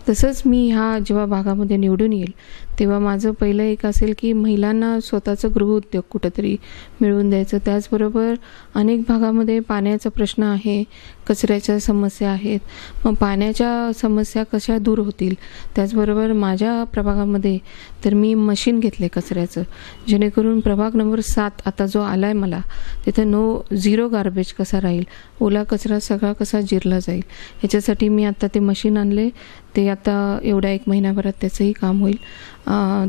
तसंच मी ह्या जेव्हा भागामध्ये निवडून येईल तेव्हा माझं पहिलं एक असेल की महिलांना स्वतःचं गृहउद्योग कुठंतरी मिळवून द्यायचं. त्याचबरोबर अनेक भागामध्ये पाण्याचा प्रश्न आहे, कचऱ्याच्या समस्या आहेत. मग पाण्याच्या समस्या कशा दूर होतील, त्याचबरोबर माझ्या प्रभागामध्ये तर मी मशीन घेतले कचऱ्याचं, जेणेकरून प्रभाग नंबर 7 आता जो आला आहे मला, तिथं झिरो गार्बेज कसा राहील, ओला कचरा सगळा कसा जिरला जाईल, ह्याच्यासाठी मी आता ते मशीन आणले. ते आता एवढ्या 1 महिन्याभरात त्याचंही काम होईल.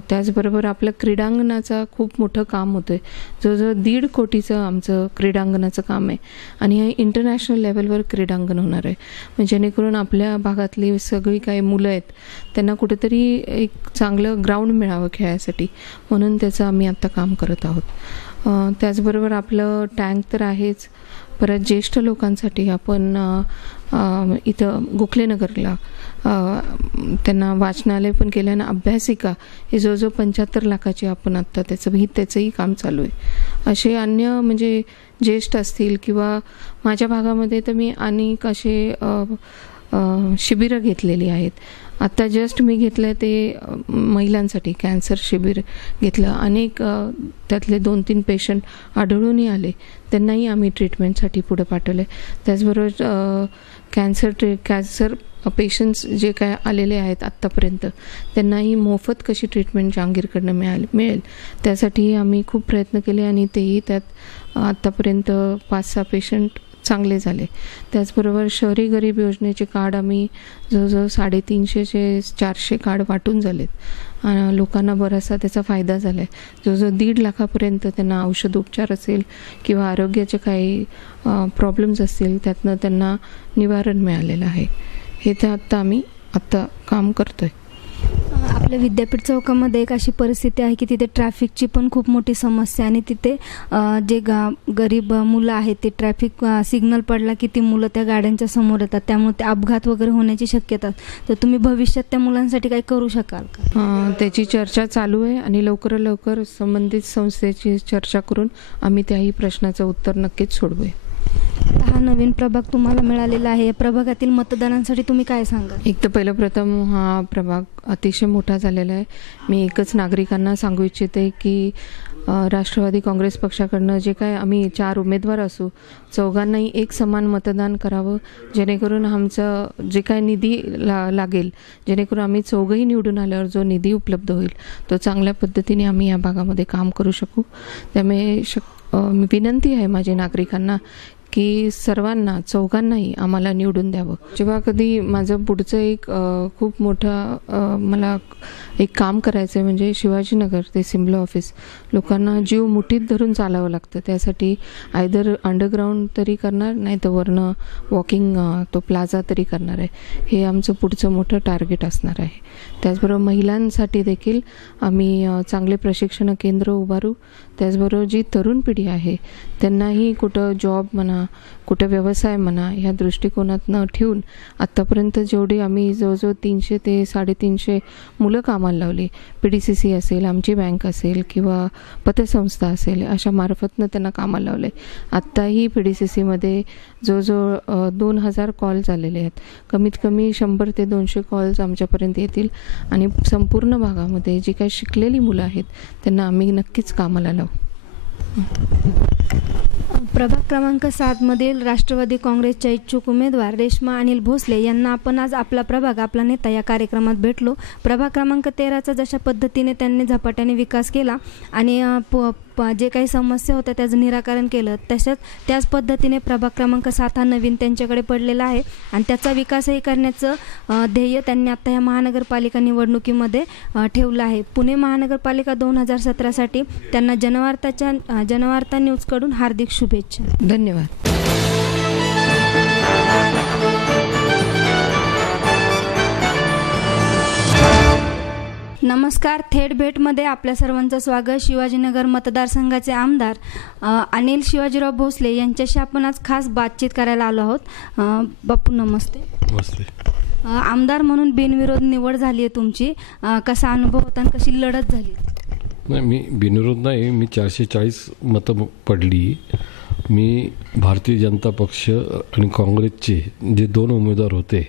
त्याचबरोबर आपलं क्रीडांगणाचं खूप मोठं काम होतं आहे. जवळजवळ 1.5 कोटीचं आमचं क्रीडांगणाचं काम आहे आणि हे इंटरनॅशनल लेवलवर क्रीडांगण होणार आहे. जेणेकरून आपल्या भागातली सगळी काही मुलं आहेत त्यांना कुठेतरी एक चांगलं ग्राउंड मिळावं खेळायसाठी, म्हणून त्याचं आम्ही आत्ता काम करत आहोत. त्याचबरोबर आपलं टँक तर आहेच. परत ज्येष्ठ लोकांसाठी आपण इथं गोखलेनगरला त्यांना वाचनालय पण केलं आणि अभ्यासिका हे जवळजवळ 75 लाखाची आपण आत्ता त्याचंही काम चालू आहे. असे अन्य म्हणजे ज्येष्ठ असतील किंवा माझ्या भागामध्ये तर मी अनेक असे शिबिरं घेतलेली आहेत. आत्ता जस्ट मी घेतलं ते महिलांसाठी कॅन्सर शिबिर घेतलं. अनेक त्यातले 2-3 पेशंट आढळूनही आले, त्यांनाही आम्ही ट्रीटमेंटसाठी पुढे पाठवलं आहे. त्याचबरोबर कॅन्सर पेशंट्स जे काय आलेले आहेत आत्तापर्यंत त्यांनाही मोफत कशी ट्रीटमेंट जहांगीरकडनं मिळेल त्यासाठी आम्ही खूप प्रयत्न केले आणि तेही त्यात आत्तापर्यंत 5-6 पेशंट चांगले झाले. त्याचबरोबर शहरी गरीब योजनेचे कार्ड आम्ही जवळजवळ 350-400 कार्ड वाटून झालेत. लोकांना बराचसा त्याचा फायदा झाला आहे. जवळजवळ 1.5 लाखापर्यंत त्यांना औषधोपचार असेल किंवा आरोग्याचे काही प्रॉब्लेम्स असतील त्यातनं त्यांना निवारण मिळालेलं आहे. हे तर आम्ही काम करतोय. आपल्या विद्यापीठ चौकामध्ये एक अशी परिस्थिती आहे की तिथे ट्रॅफिकची पण खूप मोठी समस्या आणि तिथे जे गरीब मुलं आहेत ते ट्रॅफिक सिग्नल पडला की ती मुलं त्या गाड्यांच्या समोर येतात, त्यामुळे ते अपघात वगैरे होण्याची शक्यता. तर तुम्ही भविष्यात त्या मुलांसाठी काही करू शकाल का? त्याची चर्चा चालू आहे आणि लवकरात लवकर संबंधित संस्थेची चर्चा करून आम्ही त्याही प्रश्नाचं उत्तर नक्कीच सोडवूया. हा नवीन प्रभाग तुम्हाला मिळालेला आहे, प्रभागातील मतदारांसाठी तुम्ही काय सांगाल? एक तर पहिलं प्रथम हा प्रभाग अतिशय मोठा झालेला आहे. मी एकच नागरिकांना सांगू इच्छिते की राष्ट्रवादी काँग्रेस पक्षाकडनं जे काय आम्ही 4 उमेदवार असू, चौघांनाही एक समान मतदान करावं, जेणेकरून आमचं जे काय निधी लागेल, जेणेकरून आम्ही चौघंही निवडून आल्यावर जो निधी उपलब्ध होईल तो चांगल्या पद्धतीने आम्ही या भागामध्ये काम करू शकू. त्यामुळे विनंती आहे माझ्या नागरिकांना की सर्वांना चौघांनाही आम्हाला निवडून द्यावं. जेव्हा कधी माझं पुढचं एक खूप मोठं मला एक काम करायचं आहे म्हणजे शिवाजीनगर ते सिमला ऑफिस लोकांना जीव मुठीत धरून चालावं लागतं. त्यासाठी आयदर अंडरग्राऊंड तरी करणार, नाही तर वरनं वॉकिंग तो प्लाझा तरी करणार आहे. हे आमचं पुढचं मोठं टार्गेट असणार आहे. त्याचबरोबर महिलांसाठी देखील आम्ही चांगले प्रशिक्षण केंद्र उभारू. त्याचबरोबर जी तरुण पिढी आहे त्यांनाही कुठं जॉब म्हणा म्हणा, कुठे व्यवसाय म्हणा, ह्या दृष्टिकोनात न ठेवून आत्तापर्यंत जेवढी आम्ही जवळजवळ 300 ते 350 मुलं कामाला लावली, PDCC असेल, आमची बँक असेल किंवा पतसंस्था असेल, अशा मार्फतनं त्यांना कामाला लावले. आत्ताही PDCCमध्ये जवळजवळ 2000 कॉल्स आलेले आहेत. कमीत कमी 100 ते 200 कॉल्स आमच्यापर्यंत येतील आणि संपूर्ण भागामध्ये जी काही शिकलेली मुलं आहेत त्यांना आम्ही नक्कीच कामाला लावू. प्रभाग क्रमांक 7 मधील राष्ट्रवादी काँग्रेसच्या इच्छुक उमेदवार रेश्मा अनिल भोसले यांना आपण आज आपला प्रभाग आपला नेता या कार्यक्रमात भेटलो. प्रभाग क्रमांक 13चा जशा पद्धतीने त्यांनी झपाट्याने विकास केला आणि जे काही समस्या होत्या त्याचं निराकरण केलं, त्याच पद्धतीने प्रभाग क्रमांक 7 हा नवीन त्यांच्याकडे पडलेला आहे आणि त्याचा विकासही करण्याचं ध्येय त्यांनी आता या महानगरपालिका निवडणुकीमध्ये ठेवलं आहे. पुणे महानगरपालिका 2017साठी त्यांना जनवार्ता न्यूजकडून हार्दिक शुभेच्छा. धन्यवाद. नमस्कार. थेट भेटमध्ये आपल्या सर्वांचं स्वागत. शिवाजीनगर मतदारसंघाचे आमदार अनिल शिवाजीराव भोसले यांच्याशी आपण आज खास बातचीत करायला आलो आहोत. बापू नमस्ते. नमस्ते. आमदार म्हणून बिनविरोध निवड झाली आहे तुमची, कसा अनुभव होता आणि कशी लढत झाली? नाही, मी बिनविरोध नाही, मी 440 मतं पडली. मी भारतीय जनता पक्ष आणि काँग्रेसचे जे 2 उमेदवार होते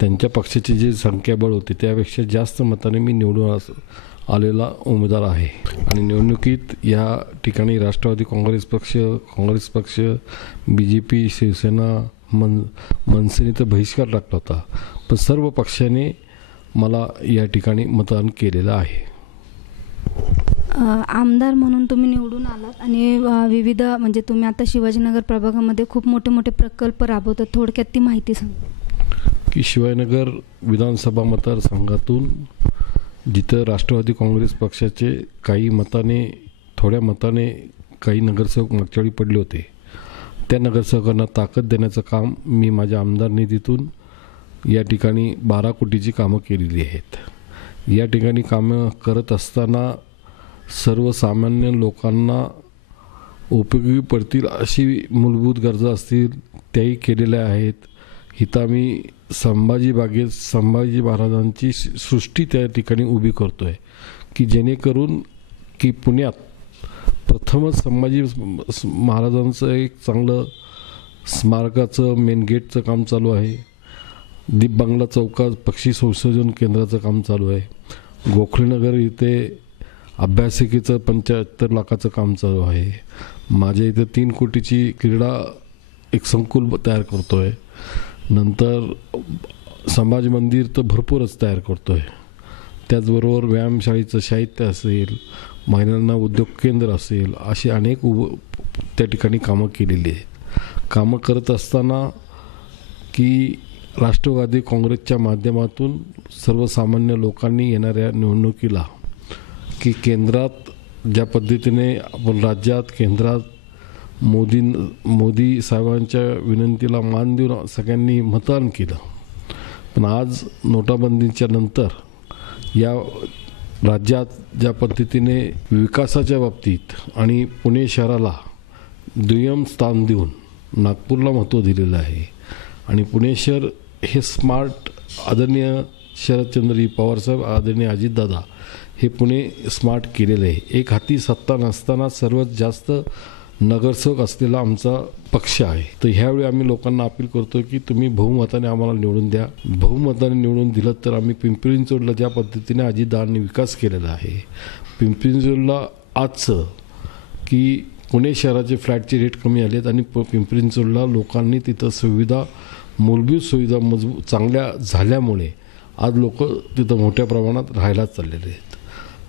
त्यांच्या पक्षाची जी संख्याबळ होती त्यापेक्षा जास्त मताने मी निवडून आलेला उमेदवार आहे. आणि निवडणुकीत या ठिकाणी राष्ट्रवादी काँग्रेस पक्ष, BJP, शिवसेना, मनसेने तर बहिष्कार टाकला होता, पण सर्व पक्षाने मला या ठिकाणी मतदान केलेलं आहे. आमदार म्हणून तुम्ही निवडून आलात आणि विविध म्हणजे तुम्ही आता शिवाजीनगर प्रभागामध्ये खूप मोठे मोठे प्रकल्प राबवतात. थोडक्यात ती माहिती सांगा की शिवाजीनगर विधानसभा मतदारसंघातून जिथं राष्ट्रवादी काँग्रेस पक्षाचे थोड्या मताने काही नगरसेवक मागच्या वेळी पडले होते, त्या नगरसेवकांना ताकद देण्याचं काम मी माझ्या आमदार निधीतून या ठिकाणी 12 कोटीची कामं केलेली आहेत. या ठिकाणी कामं करत असताना सर्वसामान्य लोकांना उपयोगी पडतील अशी मूलभूत गरजा असतील त्याही केलेल्या आहेत. इथं आम्ही संभाजी महाराजांची सृष्टी त्या ठिकाणी उभी करतो आहे की जेणेकरून की पुण्यात प्रथमच संभाजी महाराजांचं एक चांगलं स्मारकाचं मेन गेटचं काम चालू आहे. दीप बंगला चौकात पक्षी संशोधन केंद्राचं काम चालू आहे. गोखलेनगर इथे अभ्यासिकेचं 75 लाखाचं काम चालू आहे. माझ्या इथं 3 कोटीची क्रीडा एक संकुल तयार करतो आहे. नंतर समाज मंदिर तर भरपूरच तयार करतो आहे. त्याचबरोबर व्यायामशाळेचं साहित्य असेल, महिलांना उद्योग केंद्र असेल, अशी अनेक त्या ठिकाणी कामं केलेली आहेत. कामं करत असताना की राष्ट्रवादी काँग्रेसच्या माध्यमातून सर्वसामान्य लोकांनी येणाऱ्या निवडणुकीला की केंद्रात ज्या पद्धतीने आपण केंद्रात मोदी साहेबांच्या विनंतीला मान देऊन सगळ्यांनी मतदान केलं, पण आज नोटाबंदीच्या नंतर या राज्यात ज्या पद्धतीने विकासाच्या बाबतीत आणि पुणे शहराला दुय्यम स्थान देऊन नागपूरला महत्त्व दिलेलं आहे आणि पुणे शहर हे स्मार्ट, आदरणीय शरदचंद्रजी पवारसाहेब, आदरणीय अजितदादा हे पुणे स्मार्ट केलेलं आहे. एक हाती सत्ता नसताना सर्वात जास्त नगरसेवक असलेला आमचा पक्ष आहे. तर ह्यावेळी आम्ही लोकांना अपील करतो की तुम्ही बहुमताने आम्हाला निवडून द्या. बहुमताने निवडून दिलं तर आम्ही पिंपरी चिंचवडला ज्या पद्धतीने अजितदादांनी विकास केलेला आहे, पिंपरी चिंचवडला आजचं की पुणे शहराचे फ्लॅटचे रेट कमी आलेत आणि पिंपरी चिंचवडला लोकांनी तिथं मूलभूत सुविधा चांगल्या झाल्यामुळे आज लोक तिथं मोठ्या प्रमाणात राहायला चाललेले आहेत.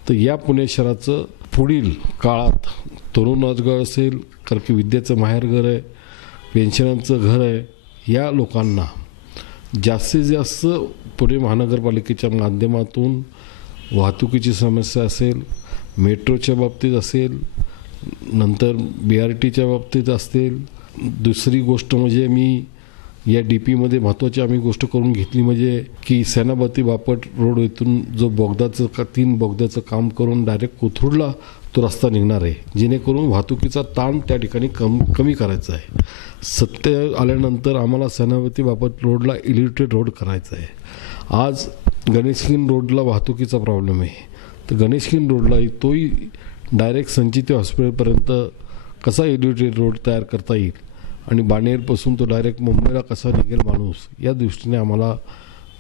तर या पुणे शहराचं पुढील काळात तरुण रोजगार असेल, कारण की विद्याचं माहेरघर आहे, पेन्शनांचं घर आहे, या लोकांना जास्तीत जास्त पुणे महानगरपालिकेच्या माध्यमातून वाहतुकीची समस्या असेल, मेट्रोच्या बाबतीत असेल, नंतर BRTच्या बाबतीत असेल. दुसरी गोष्ट म्हणजे मी या DP-मध्ये महत्त्वाची आम्ही गोष्ट करून घेतली म्हणजे की सेनापती बापट रोड येथून जो बोगदाचं 3 बोगद्याचं काम करून डायरेक्ट कोथरूडला तो रस्ता निघणार आहे, जेणेकरून वाहतुकीचा ताण त्या ठिकाणी कमी करायचा आहे. सत्य आल्यानंतर आम्हाला सेनापती बापट रोडला इलिव्हेटेड रोड करायचा आहे. आज गणेशखिंड रोडला वाहतुकीचा प्रॉब्लेम आहे, तर गणेशखिंड रोडला तोही डायरेक्ट संचिती हॉस्पिटलपर्यंत कसा इलिव्हेटेड रोड तयार करता येईल आणि बाणेरपासून तो डायरेक्ट मुंबईला कसा निघेल माणूस, या दृष्टीने आम्हाला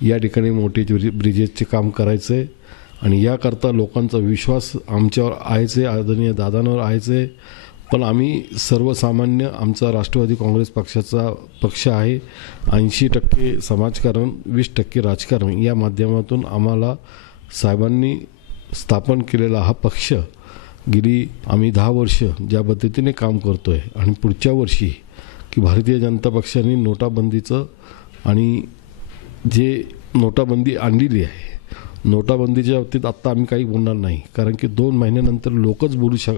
या ठिकाणी मोठे ब्रिजेसचे काम करायचं आहे. आणि याकरता लोकांचा विश्वास आमच्यावर आहेच आहे, आदरणीय दादांवर आहेच आहे. पण आम्ही सर्वसामान्य, आमचा राष्ट्रवादी काँग्रेस पक्षाचा पक्ष आहे. 80% समाजकारण, 20% राजकारण या माध्यमातून आम्हाला साहेबांनी स्थापन केलेला हा पक्ष गेली आम्ही 10 वर्ष ज्या पद्धतीने काम करतो आहे आणि पुढच्या वर्षी की भारतीय जनता पक्षाने नोटाबंदीचं आणि जे नोटाबंदी आणलेली आहे, नोटाबंदीच्या बाबतीत आत्ता आम्ही काही बोलणार नाही, कारण की 2 महिन्यानंतर लोकच बोलू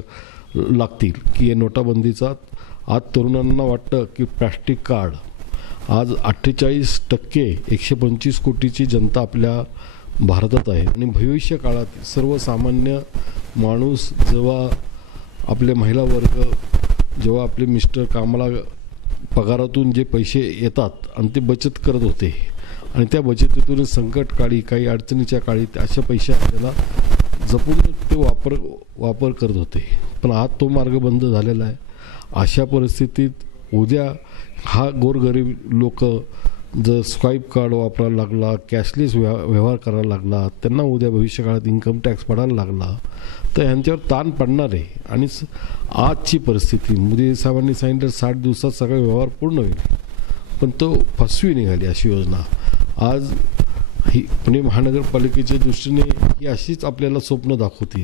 लागतील की हे नोटाबंदीचा. आज तरुणांना वाटतं की प्लॅस्टिक कार्ड, आज 48% 125 कोटीची जनता आपल्या भारतात आहे आणि भविष्य काळात सर्वसामान्य माणूस जेव्हा आपले महिला वर्ग, जेव्हा आपले मिस्टर कामाला पगारातून जे पैसे येतात आणि ते बचत करत होते आणि त्या बचतीतून संकटकाळी, काही अडचणीच्या काळी अशा पैसे आपल्याला जपून ते वापर करत होते, पण आज तो मार्ग बंद झालेला आहे. अशा परिस्थितीत उद्या हा गोरगरीब लोक जर स्वाईप कार्ड वापरायला लागला, कॅशलेस व्यवहार करायला लागला, त्यांना उद्या भविष्यकाळात इन्कम टॅक्स पडायला लागला तर ह्यांच्यावर ताण पडणार आहे. आणि आजची परिस्थिती मोदी साहेबांनी सांगितलं 60 दिवसात सगळे व्यवहार पूर्ण होईल, पण तो फसवी निघाली अशी योजना. आज ही पुणे महानगरपालिकेच्या दृष्टीने ही अशीच आपल्याला स्वप्न दाखवतील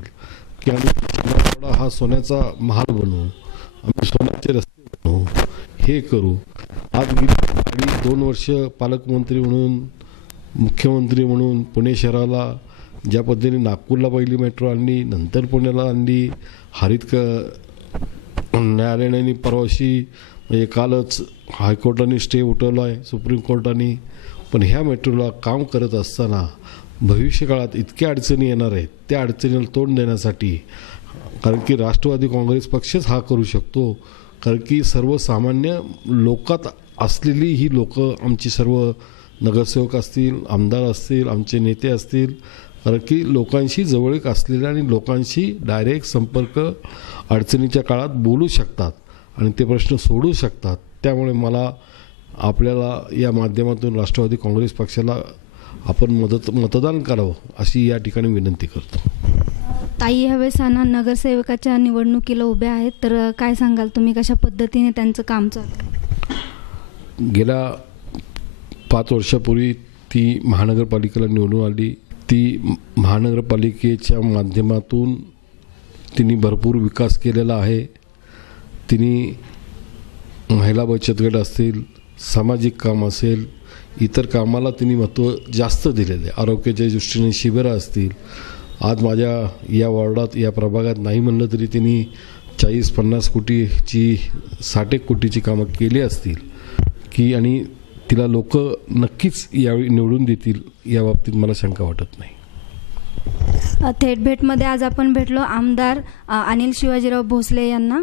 की आम्ही हा सोन्याचा महाल बनवू, आम्ही सोन्याचे रस्ते बनवू, हे करू. आज गेली 2 वर्ष पालकमंत्री म्हणून, मुख्यमंत्री म्हणून पुणे शहराला ज्या पद्धतीने नागपूरला पहिली मेट्रो आणली, नंतर पुण्याला आणली, हरित न्यायालयाने परवाशी म्हणजे कालच हायकोर्टाने स्टे उठवला आहे, सुप्रीम कोर्टाने. पण ह्या मेट्रोला काम करत असताना भविष्यकाळात इतक्या अडचणी येणार आहेत, त्या अडचणीला तोंड देण्यासाठी, कारण की राष्ट्रवादी काँग्रेस पक्षच हा करू शकतो, कारण की सर्वसामान्य लोकात असलेली ही लोक, आमची सर्व नगरसेवक असतील, आमदार असतील, आमचे नेते असतील, कारण की लोकांशी जवळीक असलेले आणि लोकांशी डायरेक्ट संपर्क अडचणीच्या काळात बोलू शकतात आणि ते प्रश्न सोडवू शकतात. त्यामुळे मला आपल्याला या माध्यमातून राष्ट्रवादी काँग्रेस पक्षाला आपण मतदान करावं अशी या ठिकाणी विनंती करतो. ताई ह्यावेळेस नगरसेवकाच्या निवडणुकीला उभ्या आहेत, तर काय सांगाल तुम्ही, कशा पद्धतीने त्यांचं काम चालू? गेल्या 5 वर्षापूर्वी ती महानगरपालिकेला निवडून आली. ती महानगरपालिकेच्या माध्यमातून तिने भरपूर विकास केलेला आहे. तिने महिला बचत गट असतील, सामाजिक काम असेल, इतर कामाला तिने महत्त्व जास्त दिलेले. आरोग्याच्या दृष्टीने शिबिरं असतील. आज माझ्या या वॉर्डात, या प्रभागात नाही म्हणलं तरी तिने 40-50 कोटीची 60 कोटीची कामं केली असतील की, आणि तिला लोक नक्कीच यावेळी निवडून देतील या बाबतीत मला शंका वाटत नाही. थेट भेटमध्ये आज आपण भेटलो आमदार अनिल शिवाजीराव भोसले यांना.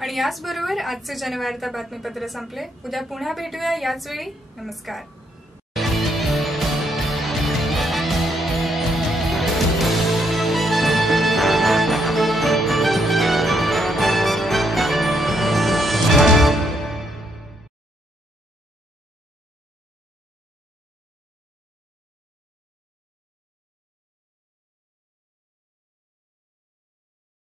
आणि याचबरोबर आजचे जनवार्ता बातमीपत्र संपले. उद्या पुन्हा भेटूया याच वेळी. नमस्कार.